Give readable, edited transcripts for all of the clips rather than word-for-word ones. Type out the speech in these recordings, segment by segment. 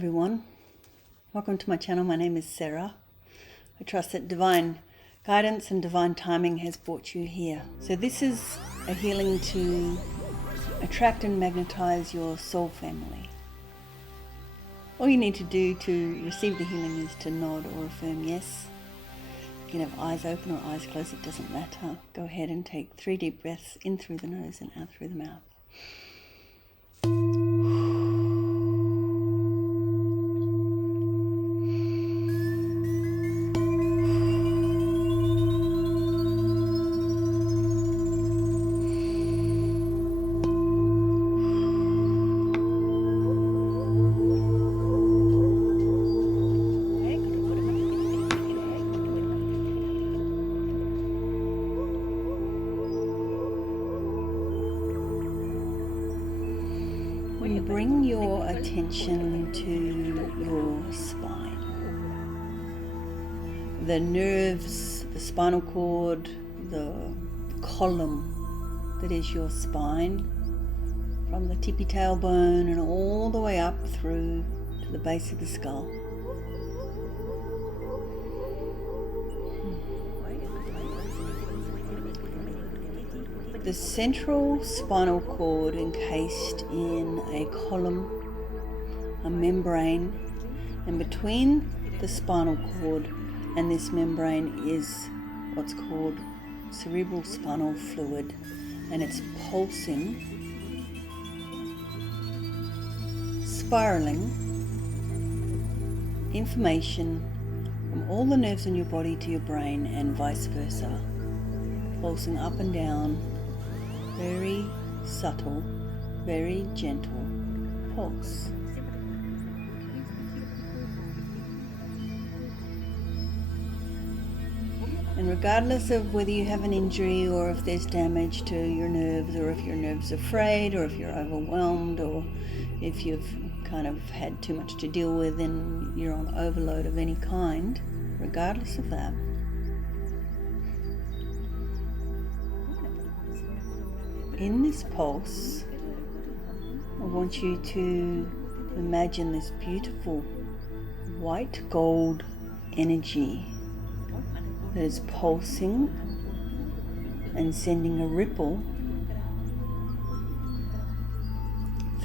Everyone, welcome to my channel. My name is Sarah. I trust that divine guidance and divine timing has brought you here. So this is a healing to attract and magnetize your soul family. All you need to do to receive the healing is to nod or affirm yes. You can have eyes open or eyes closed, it doesn't matter. Go ahead and take 3 deep breaths in through the nose and out through the mouth. Bring your attention to your spine. The nerves, the spinal cord, the column that is your spine, from the tippy tailbone and all the way up through to the base of the skull. The central spinal cord encased in a column, a membrane, and between the spinal cord and this membrane is what's called cerebral spinal fluid, and it's pulsing, spiraling information from all the nerves in your body to your brain and vice versa, pulsing up and down. Very subtle, very gentle pulse. And regardless of whether you have an injury or if there's damage to your nerves, or if your nerves are frayed, or if you're overwhelmed, or if you've kind of had too much to deal with and you're on overload of any kind, regardless of that, in this pulse, I want you to imagine this beautiful white gold energy that is pulsing and sending a ripple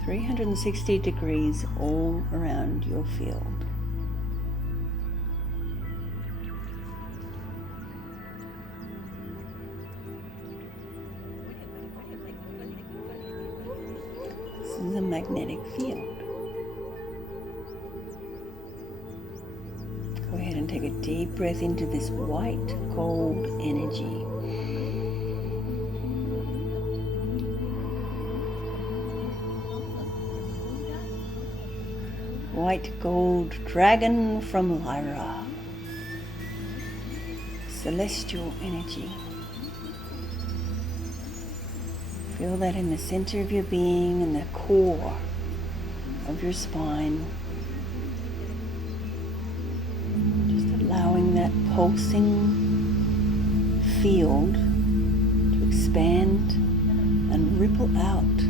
360 degrees all around your field. This is a magnetic field. Go ahead and take a deep breath into this white gold energy. White gold dragon from Lyra. Celestial energy. Feel that in the center of your being, in the core of your spine. Just allowing that pulsing field to expand and ripple out.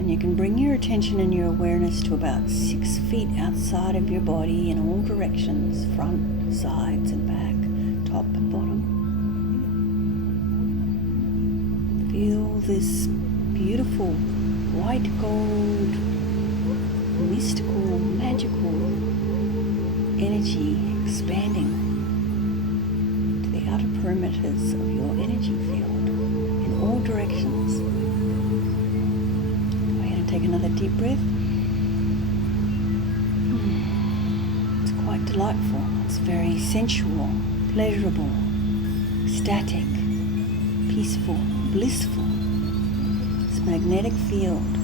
And you can bring your attention and your awareness to about 6 feet outside of your body in all directions, front, sides and back, top and bottom. Feel this beautiful white gold, mystical, magical energy expanding to the outer perimeters of your energy field in all directions. Go ahead and take another deep breath. It's quite delightful. It's very sensual, pleasurable, ecstatic, peaceful, blissful. This magnetic field.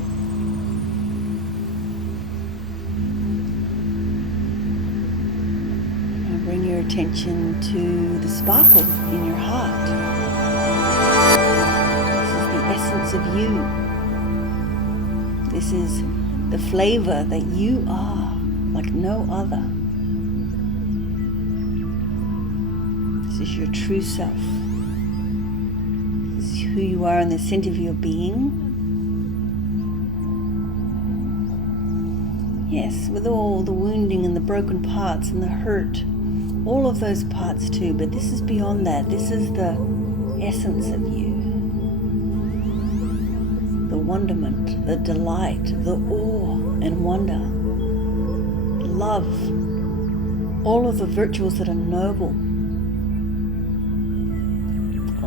Now bring your attention to the sparkle in your heart. This is the essence of you. This is the flavor that you are, like no other. This is your true self. This is who you are in the center of your being. Yes, with all the wounding and the broken parts and the hurt, all of those parts too, but this is beyond that. This is the essence of you. The wonderment, the delight, the awe and wonder, love, all of the virtues that are noble,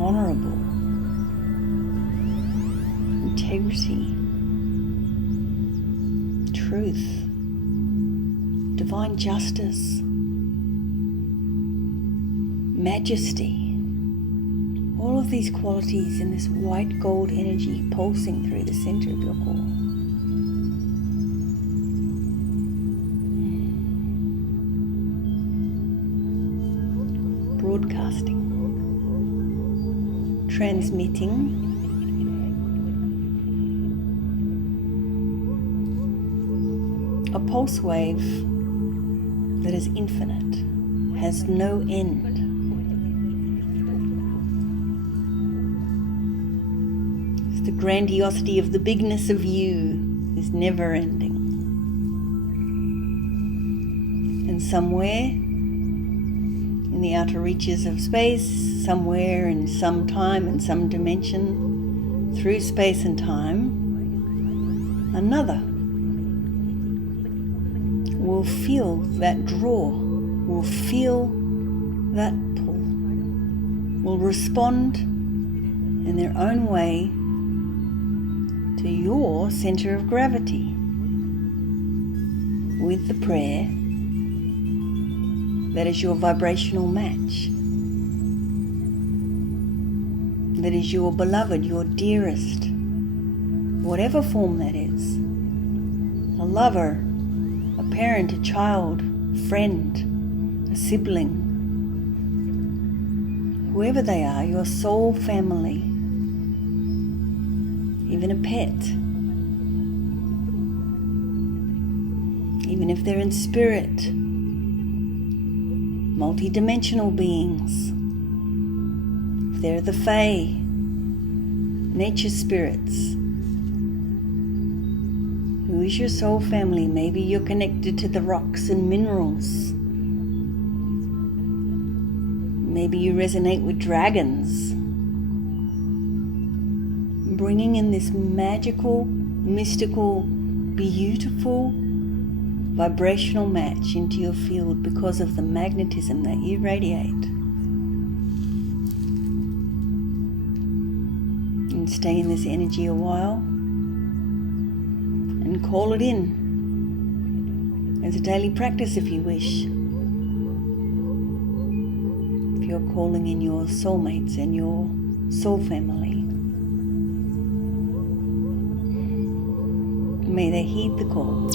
honorable, integrity, truth, divine justice, majesty, all of these qualities in this white gold energy pulsing through the center of your core. Broadcasting, transmitting, a pulse wave that is infinite, has no end. It's the grandiosity of the bigness of you is never ending. And somewhere in the outer reaches of space, somewhere in some time and some dimension, through space and time, another will feel that draw, will feel that pull, will respond in their own way to your center of gravity with the prayer that is your vibrational match, that is your beloved, your dearest, whatever form that is, a lover, a parent, a child, a friend, a sibling, whoever they are, your soul family, even a pet, even if they're in spirit, multi-dimensional beings, if they're the Fae, nature spirits. Who is your soul family? Maybe you're connected to the rocks and minerals. Maybe you resonate with dragons. Bringing in this magical, mystical, beautiful, vibrational match into your field because of the magnetism that you radiate. And stay in this energy a while. And call it in as a daily practice if you wish. If you're calling in your soulmates and your soul family, may they heed the call.